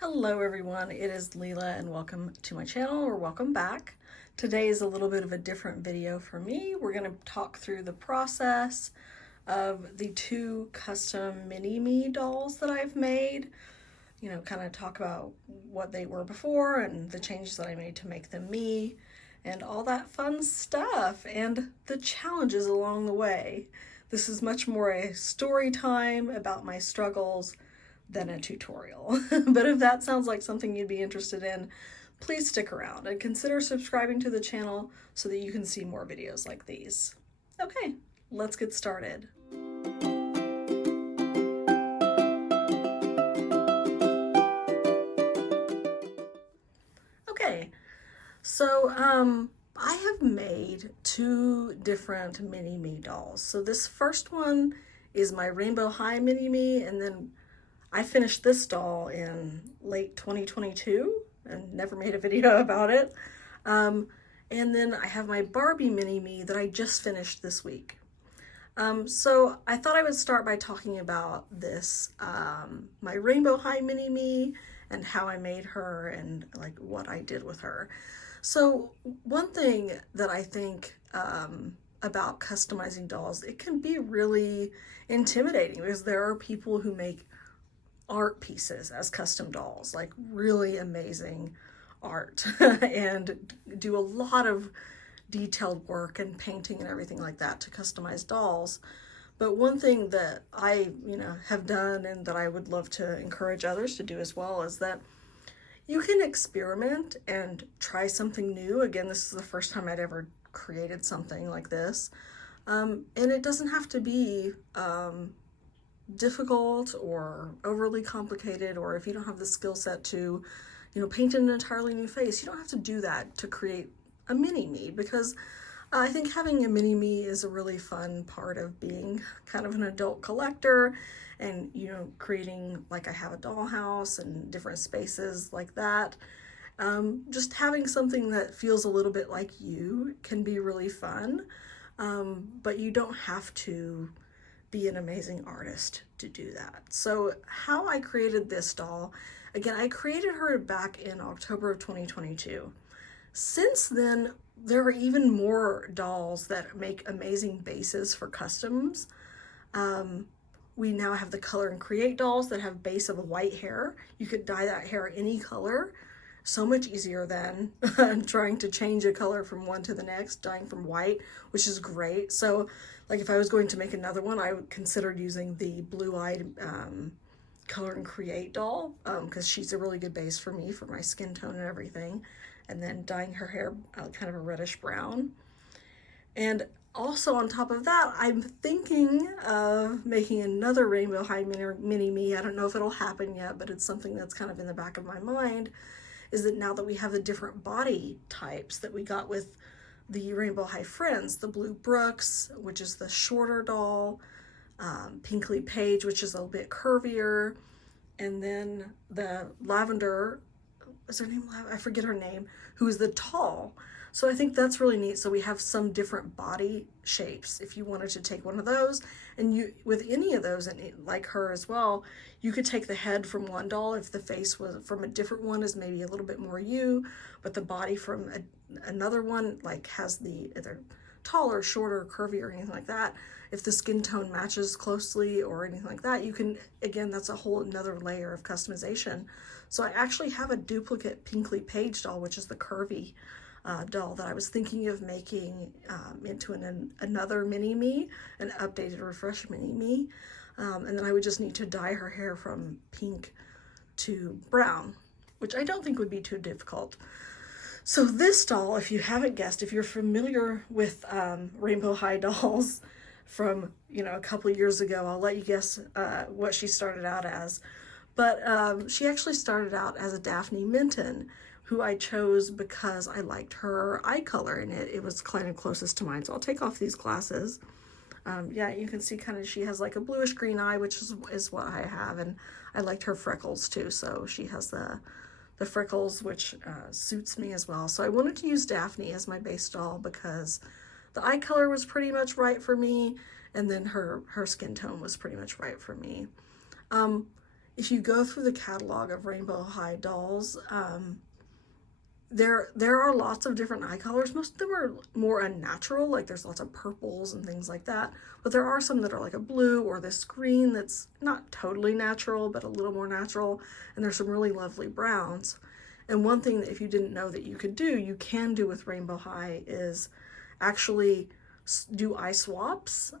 Hello everyone, it is Leela and welcome to my channel, or welcome back. Today is a little bit of a different video for me. We're going to talk through the process of the two custom mini-me dolls that I've made. You know, kind of talk about what they were before and the changes that I made to make them me and all that fun stuff and the challenges along the way. This is much more a story time about my struggles than a tutorial. But if that sounds like something you'd be interested in, please stick around and consider subscribing to the channel so that you can see more videos like these. Okay, let's get started. Okay, so I have made two different mini-me dolls. So this first one is my Rainbow High mini-me, and then I finished this doll in late 2022 and never made a video about it. And then I have my Barbie mini-me that I just finished this week. So I thought I would start by talking about this, my Rainbow High mini-me and how I made her and like what I did with her. So one thing that I think about customizing dolls, it can be really intimidating because there are people who make art pieces as custom dolls, like really amazing art and do a lot of detailed work and painting and everything like that to customize dolls. But one thing that I, have done and that I would love to encourage others to do as well is that you can experiment and try something new. Again, this is the first time I'd ever created something like this. And it doesn't have to be difficult or overly complicated, or if you don't have the skill set to, paint an entirely new face, you don't have to do that to create a mini-me, because I think having a mini-me is a really fun part of being kind of an adult collector and, creating, like I have a dollhouse and different spaces like that. Just having something that feels a little bit like you can be really fun, but you don't have to be an amazing artist to do that. So how I created this doll, again, I created her back in October of 2022. Since then, there are even more dolls that make amazing bases for customs. We now have the color and create dolls that have base of white hair. You could dye that hair any color. So much easier than trying to change a color from one to the next, dyeing from white, which is great. So like if I was going to make another one, I would consider using the blue-eyed color and create doll, because she's a really good base for me for my skin tone and everything. And then dyeing her hair kind of a reddish brown. And also on top of that, I'm thinking of making another Rainbow High mini-me. I don't know if it'll happen yet, but it's something that's kind of in the back of my mind, is that now that we have the different body types that we got with the Rainbow High Friends, the Blue Brooks, which is the shorter doll, Pinkley Page, which is a little bit curvier, and then the Lavender, is her name? I forget her name, who is the tall. So I think that's really neat. So we have some different body shapes. If you wanted to take one of those, and you with any of those, and like her as well, you could take the head from one doll if the face was from a different one is maybe a little bit more you, but the body from another one like has the either taller, shorter, curvy, or anything like that. If the skin tone matches closely or anything like that, you can, again, that's a whole another layer of customization. So I actually have a duplicate Pinkley Page doll, which is the curvy doll that I was thinking of making into another mini-me, an updated, refreshed mini-me. And then I would just need to dye her hair from pink to brown, which I don't think would be too difficult. So this doll, if you haven't guessed, if you're familiar with Rainbow High dolls from, a couple of years ago, I'll let you guess what she started out as. But she actually started out as a Daphne Minton, who I chose because I liked her eye color, and it was kind of closest to mine. So I'll take off these glasses. Yeah, you can see kind of she has like a bluish green eye, which is what I have, and I liked her freckles too. So she has the freckles, which suits me as well. So I wanted to use Daphne as my base doll because the eye color was pretty much right for me, and then her skin tone was pretty much right for me. if you go through the catalog of Rainbow High dolls, there are lots of different eye colors. Most of them are more unnatural, like there's lots of purples and things like that. But there are some that are like a blue or this green that's not totally natural, but a little more natural. And there's some really lovely browns. And one thing that if you didn't know that you could do, you can do with Rainbow High is actually do eye swaps.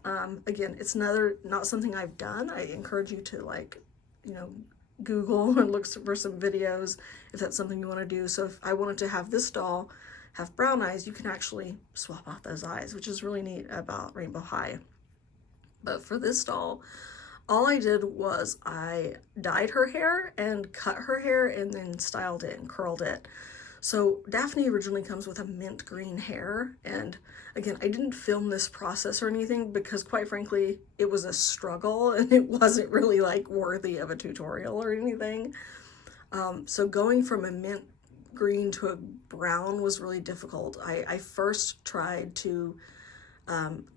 Again, it's not something I've done. I encourage you to, like, you know, Google and look for some videos if that's something you want to do. So if I wanted to have this doll have brown eyes, you can actually swap out those eyes, which is really neat about Rainbow High. But for this doll, all I did was I dyed her hair and cut her hair and then styled it and curled it. So Daphne originally comes with a mint green hair, and again, I didn't film this process or anything because quite frankly, it was a struggle and it wasn't really like worthy of a tutorial or anything. So going from a mint green to a brown was really difficult. I first tried to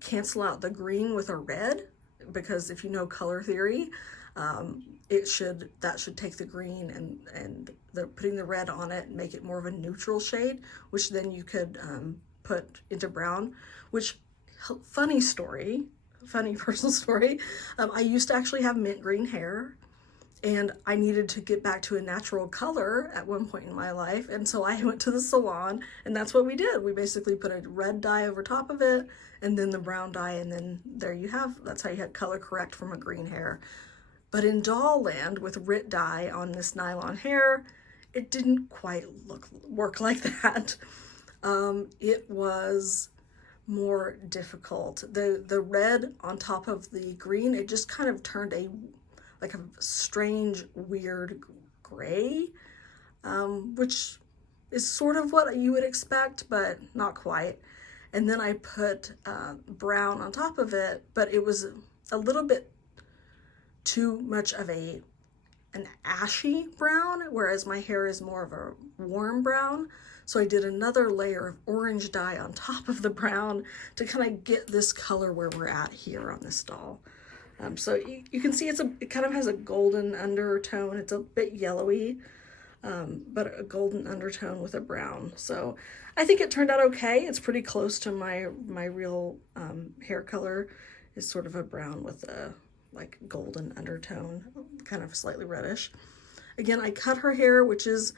cancel out the green with a red, because if you know color theory, that should take the green and putting the red on it and make it more of a neutral shade, which then you could put into brown. Which, funny personal story, I used to actually have mint green hair, and I needed to get back to a natural color at one point in my life, and so I went to the salon, and that's what we did. We basically put a red dye over top of it, and then the brown dye, and then there you have, that's how you had color correct from a green hair. But in doll land, with RIT dye on this nylon hair, it didn't quite work like that. It was more difficult. The red on top of the green, it just kind of turned like a strange, weird gray, which is sort of what you would expect, but not quite. And then I put brown on top of it, but it was a little bit too much of an ashy brown, whereas my hair is more of a warm brown. So I did another layer of orange dye on top of the brown to kind of get this color where we're at here on this doll. So you can see it kind of has a golden undertone. It's a bit yellowy, but a golden undertone with a brown. So I think it turned out okay. It's pretty close to my real hair color. Is sort of a brown with a like golden undertone, kind of slightly reddish. Again, I cut her hair, which is,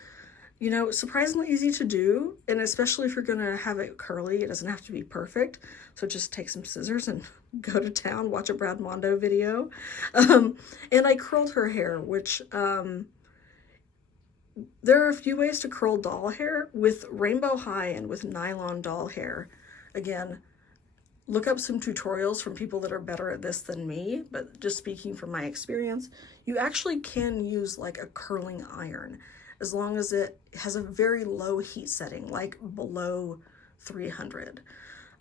you know, surprisingly easy to do, and especially if you're gonna have it curly, it doesn't have to be perfect. So just take some scissors and go to town, watch a Brad Mondo video. And I curled her hair, which there are a few ways to curl doll hair. With Rainbow High and with nylon doll hair, again, look up some tutorials from people that are better at this than me, but just speaking from my experience, you actually can use like a curling iron, as long as it has a very low heat setting, like below 300,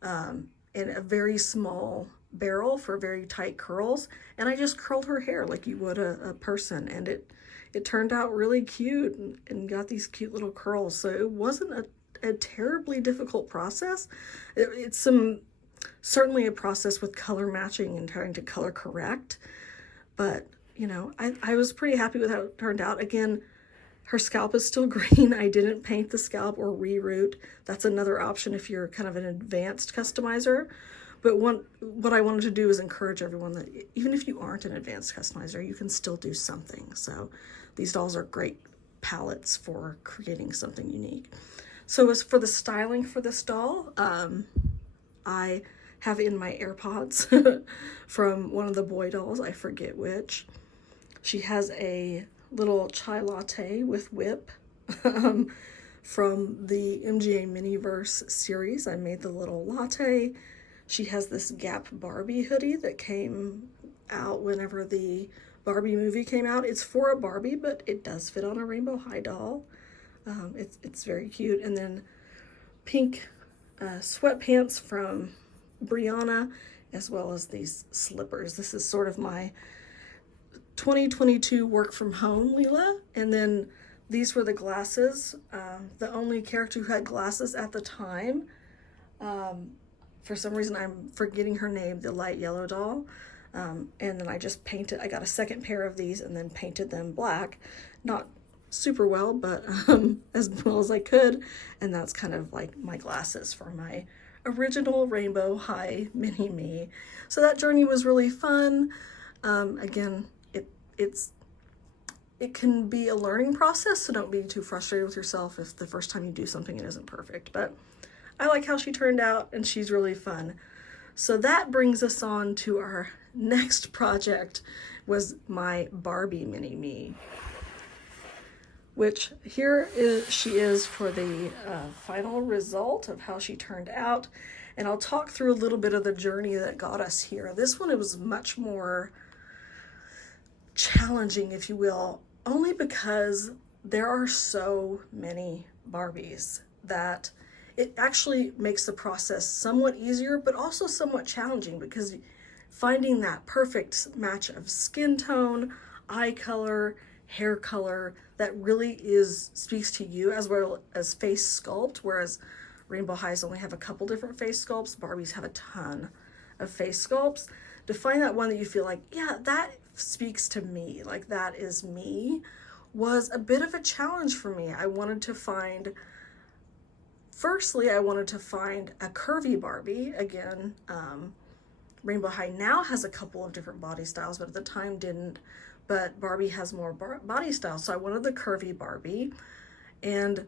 and a very small barrel for very tight curls. And I just curled her hair like you would a person, and it turned out really cute and got these cute little curls. So it wasn't a terribly difficult process. It's certainly a process with color matching and trying to color correct, but you know, I was pretty happy with how it turned out. Again, her scalp is still green. I didn't paint the scalp or reroot. That's another option if you're kind of an advanced customizer. But what I wanted to do is encourage everyone that even if you aren't an advanced customizer, you can still do something. So these dolls are great palettes for creating something unique. So as for the styling for this doll, I have in my AirPods from one of the boy dolls, I forget which. She has a little chai latte with whip from the MGA Miniverse series. I made the little latte. She has this Gap Barbie hoodie that came out whenever the Barbie movie came out. It's for a Barbie, but it does fit on a Rainbow High doll. It's very cute. And then pink sweatpants from Brianna, as well as these slippers. This is sort of my 2022 work from home Leela. And then these were the glasses. The only character who had glasses at the time, for some reason I'm forgetting her name, the light yellow doll. And then I just painted, I got a second pair of these and then painted them black. Not super well, but as well as I could. And that's kind of like my glasses for my original Rainbow High Mini Me. So that journey was really fun. Again, it can be a learning process, so don't be too frustrated with yourself if the first time you do something it isn't perfect. But I like how she turned out, and she's really fun. So that brings us on to our next project, was my Barbie Mini Me, which she is for the final result of how she turned out. And I'll talk through a little bit of the journey that got us here. This one, it was much more challenging, if you will, only because there are so many Barbies that it actually makes the process somewhat easier, but also somewhat challenging, because finding that perfect match of skin tone, eye color, hair color that really speaks to you, as well as face sculpt, whereas Rainbow Highs only have a couple different face sculpts. Barbies have a ton of face sculpts. To find that one that you feel like, yeah, that speaks to me, like that is me, was a bit of a challenge for me. Firstly, I wanted to find a curvy Barbie. Again, Rainbow High now has a couple of different body styles, but at the time didn't. But Barbie has more body styles, so I wanted the curvy Barbie, and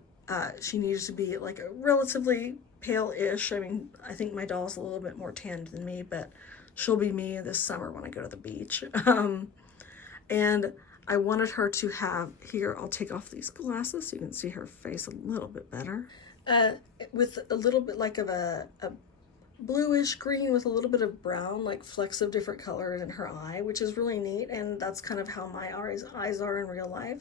she needed to be like a relatively pale-ish. I mean, I think my doll's a little bit more tanned than me, but she'll be me this summer when I go to the beach. And I wanted her to have, here, I'll take off these glasses so you can see her face a little bit better. With a little bit like of a bluish green with a little bit of brown, like flecks of different colors in her eye, which is really neat. And that's kind of how my eyes are in real life.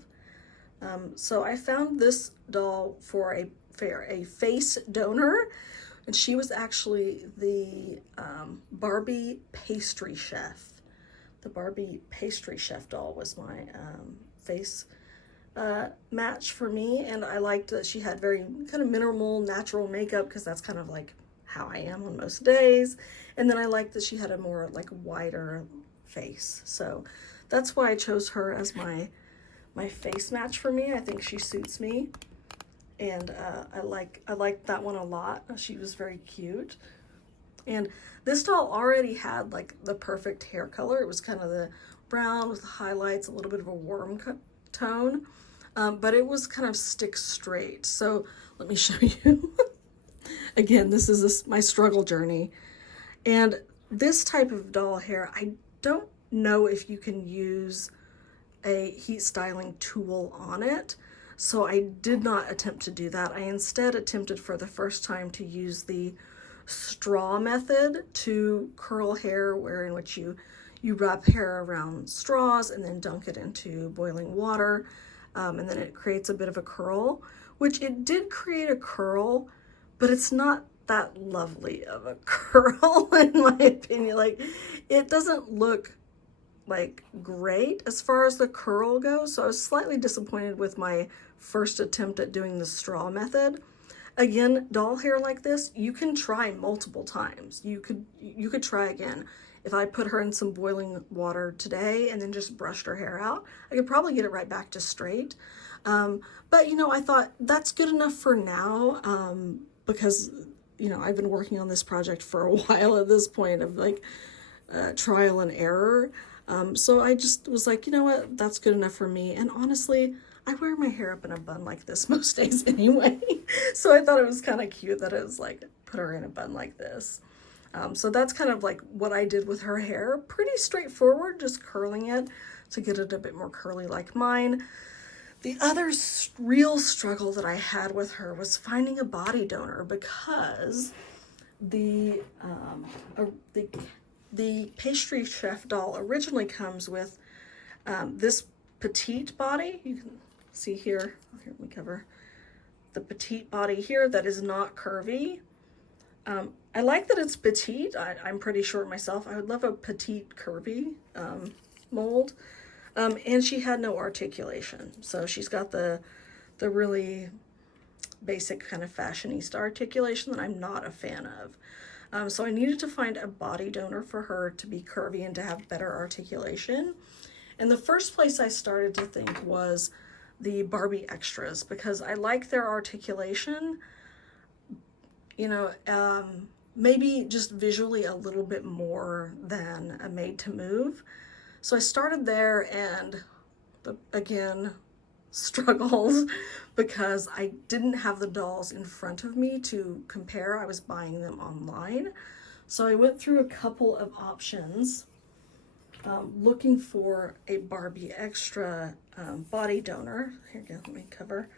So I found this doll for a face donor, and she was actually the Barbie pastry chef. The Barbie pastry chef doll was my face match for me, and I liked that she had very kind of minimal natural makeup, because that's kind of like how I am on most days. And then I liked that she had a more like wider face, so that's why I chose her as my face match for me. I think she suits me, and I like that one a lot. She was very cute. And this doll already had like the perfect hair color. It was kind of the brown with the highlights, a little bit of a warm tone, but it was kind of stick straight. So let me show you. Again, this is my struggle journey. And this type of doll hair, I don't know if you can use a heat styling tool on it, so I did not attempt to do that. I instead attempted for the first time to use the straw method to curl hair, in which you wrap hair around straws and then dunk it into boiling water, and then it creates a bit of a curl, which it did create a curl, but it's not that lovely of a curl in my opinion. Like, it doesn't look like great as far as the curl goes, so I was slightly disappointed with my first attempt at doing the straw method. Again, doll hair like this, you can try multiple times. You could try again. If I put her in some boiling water today and then just brushed her hair out, I could probably get it right back to straight. But you know, I thought that's good enough for now, because you know, I've been working on this project for a while at this point of like trial and error. So I just was like, you know what, that's good enough for me. And honestly, I wear my hair up in a bun like this most days anyway. So I thought it was kind of cute that it was like, put her in a bun like this. So that's kind of like what I did with her hair. Pretty straightforward, just curling it to get it a bit more curly like mine. The other real struggle that I had with her was finding a body donor, because the pastry chef doll originally comes with this petite body. You can see here, let me cover the petite body here that is not curvy. I like that it's petite. I'm pretty short myself. I would love a petite curvy mold. And she had no articulation. So she's got the really basic kind of fashionista articulation that I'm not a fan of. So I needed to find a body donor for her to be curvy and to have better articulation. And the first place I started to think was the Barbie extras, because I like their articulation, you know, maybe just visually a little bit more than a Made to Move. So I started there, and again, struggled because I didn't have the dolls in front of me to compare. I was buying them online. So I went through a couple of options looking for a Barbie extra body donor. Here you go, let me cover.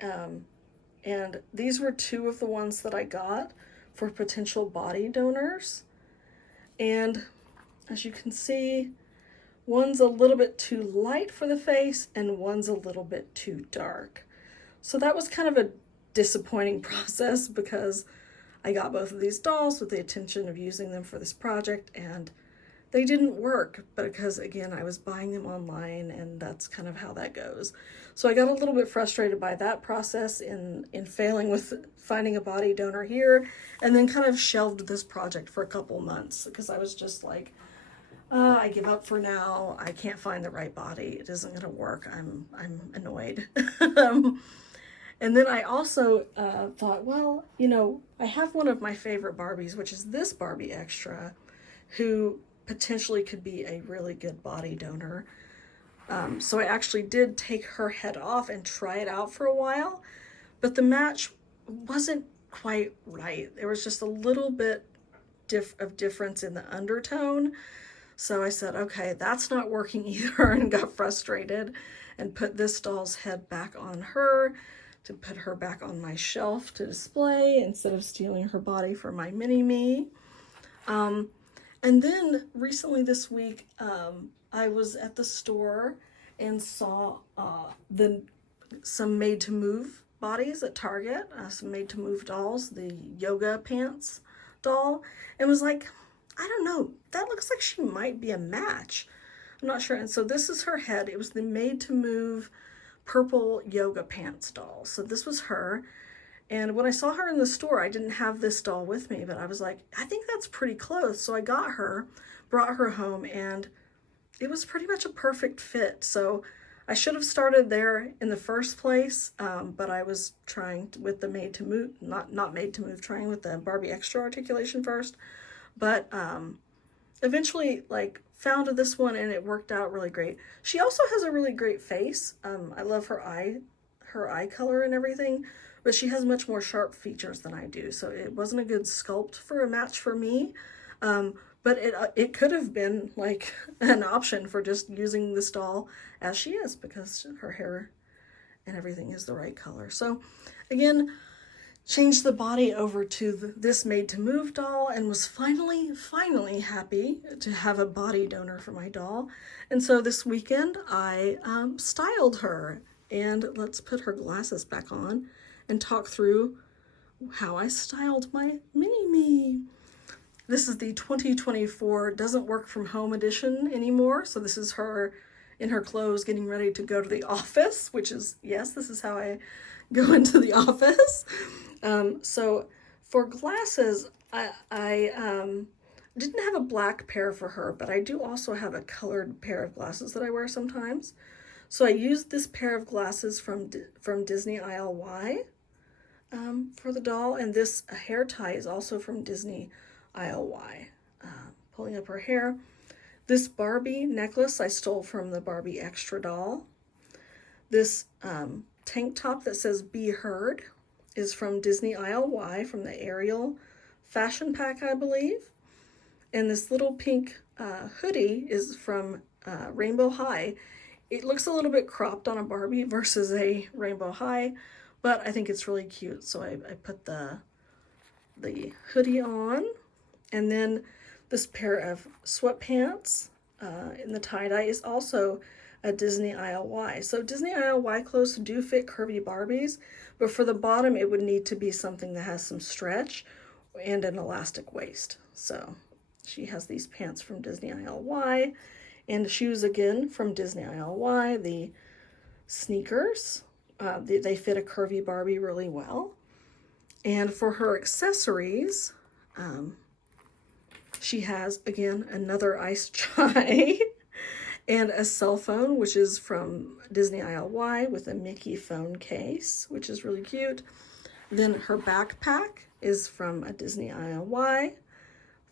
And these were two of the ones that I got for potential body donors. And as you can see, one's a little bit too light for the face and one's a little bit too dark. So that was kind of a disappointing process, because I got both of these dolls with the intention of using them for this project, and they didn't work because, again, I was buying them online, and that's kind of how that goes. So I got a little bit frustrated by that process in failing with finding a body donor here, and then kind of shelved this project for a couple months because I was just like, I give up for now. I can't find the right body. It isn't going to work. I'm annoyed. And then I also thought, well, you know, I have one of my favorite Barbies, which is this Barbie extra, who potentially could be a really good body donor. So I actually did take her head off and try it out for a while, but the match wasn't quite right. There was just a little bit of difference in the undertone. So I said, okay, that's not working either, and got frustrated and put this doll's head back on her to put her back on my shelf to display instead of stealing her body for my mini-me. And then recently this week, I was at the store and saw some made-to-move bodies at Target, some made-to-move dolls, the yoga pants doll, and was like, I don't know, that looks like she might be a match. I'm not sure. And so this is her head. It was the made-to-move purple yoga pants doll. So this was her. And when I saw her in the store, I didn't have this doll with me, but I was like, I think that's pretty close. So I got her, brought her home, and it was pretty much a perfect fit. So I should have started there in the first place, but I was trying with the made to move, not made to move, trying with the Barbie extra articulation first. But eventually, like, found this one, and it worked out really great. She also has a really great face. I love her eye color and everything, but she has much more sharp features than I do. So it wasn't a good sculpt for a match for me. But it could have been like an option for just using this doll as she is, because her hair and everything is the right color. So again, changed the body over to this made to move doll, and was finally happy to have a body donor for my doll. And so this weekend I styled her, and let's put her glasses back on and talk through how I styled my mini-me. This is the 2024 Doesn't Work From Home edition anymore. So this is her in her clothes getting ready to go to the office, which is, yes, this is how I go into the office. So for glasses, I didn't have a black pair for her, but I do also have a colored pair of glasses that I wear sometimes. So I used this pair of glasses from Disney ILY for the doll, and this hair tie is also from Disney ILY. Pulling up her hair. This Barbie necklace I stole from the Barbie Extra doll. This tank top that says Be Heard is from Disney ILY, from the Ariel fashion pack, I believe. And this little pink hoodie is from Rainbow High. It looks a little bit cropped on a Barbie versus a Rainbow High, but I think it's really cute. So I put the hoodie on. And then this pair of sweatpants in the tie-dye is also a Disney ILY. So Disney ILY clothes do fit curvy Barbies, but for the bottom it would need to be something that has some stretch and an elastic waist. So she has these pants from Disney ILY, and shoes again from Disney ILY. The sneakers, they fit a curvy Barbie really well. And for her accessories, she has, again, another ice chai and a cell phone, which is from Disney ILY with a Mickey phone case, which is really cute. Then her backpack is from a Disney ILY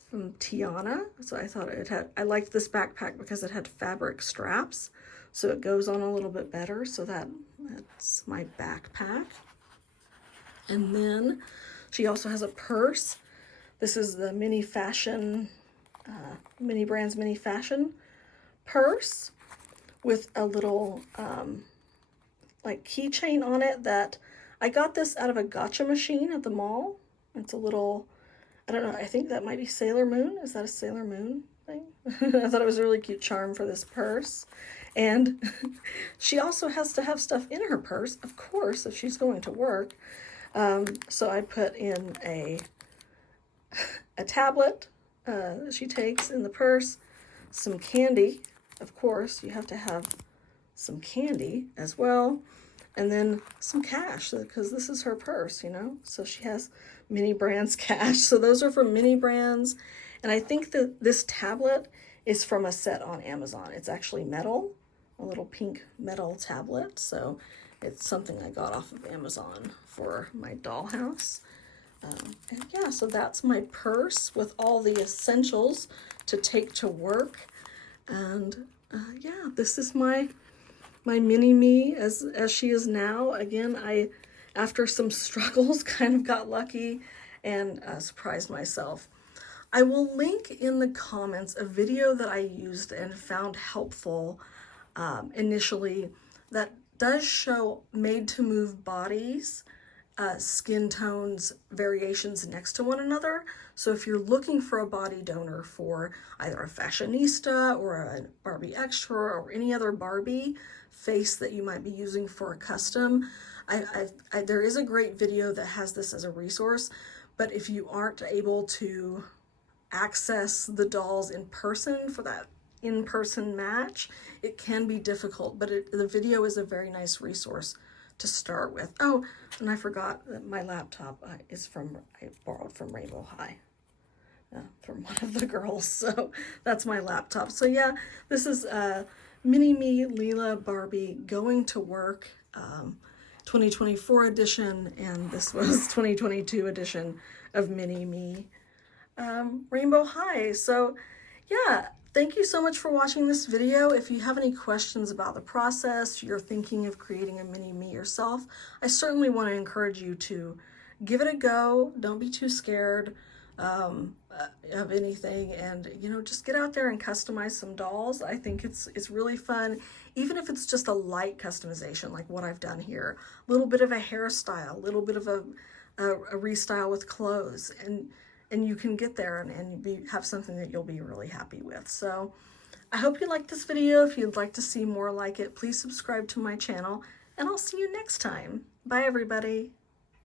from Tiana. So I thought I liked this backpack because it had fabric straps, so it goes on a little bit better. So that's my backpack. And then she also has a purse. This is the Mini Fashion, Mini Brands Mini Fashion purse with a little like keychain on it that I got this out of a gotcha machine at the mall. It's a little, I don't know, I think that might be Sailor Moon. Is that a Sailor Moon thing? I thought it was a really cute charm for this purse. And she also has to have stuff in her purse, of course, if she's going to work. So I put in a tablet she takes in the purse, some candy, of course, you have to have some candy as well, and then some cash, because this is her purse, you know, so she has Mini Brands cash. So those are from Mini Brands, and I think that this tablet is from a set on Amazon. It's actually metal, a little pink metal tablet, so it's something I got off of Amazon for my dollhouse. And yeah, so that's my purse with all the essentials to take to work. And yeah, this is my mini me as she is now. Again, I, after some struggles, kind of got lucky and surprised myself. I will link in the comments a video that I used and found helpful initially that does show made to move bodies, skin tones, variations next to one another. So if you're looking for a body donor for either a fashionista or a Barbie extra or any other Barbie face that you might be using for a custom, there is a great video that has this as a resource. But if you aren't able to access the dolls in person for that in-person match, it can be difficult, but the video is a very nice resource to start with. Oh, and I forgot that my laptop is I borrowed from Rainbow High from one of the girls, so that's my laptop. So yeah, this is Mini Me Leela Barbie Going to Work 2024 edition, and this was 2022 edition of Mini Me Rainbow High. So yeah, thank you so much for watching this video. If you have any questions about the process, you're thinking of creating a mini me yourself, I certainly want to encourage you to give it a go. Don't be too scared of anything, and you know, just get out there and customize some dolls. I think it's really fun, even if it's just a light customization like what I've done here. A little bit of a hairstyle, a little bit of a restyle with clothes, and you can get there and have something that you'll be really happy with. So I hope you liked this video. If you'd like to see more like it, please subscribe to my channel, and I'll see you next time. Bye, everybody.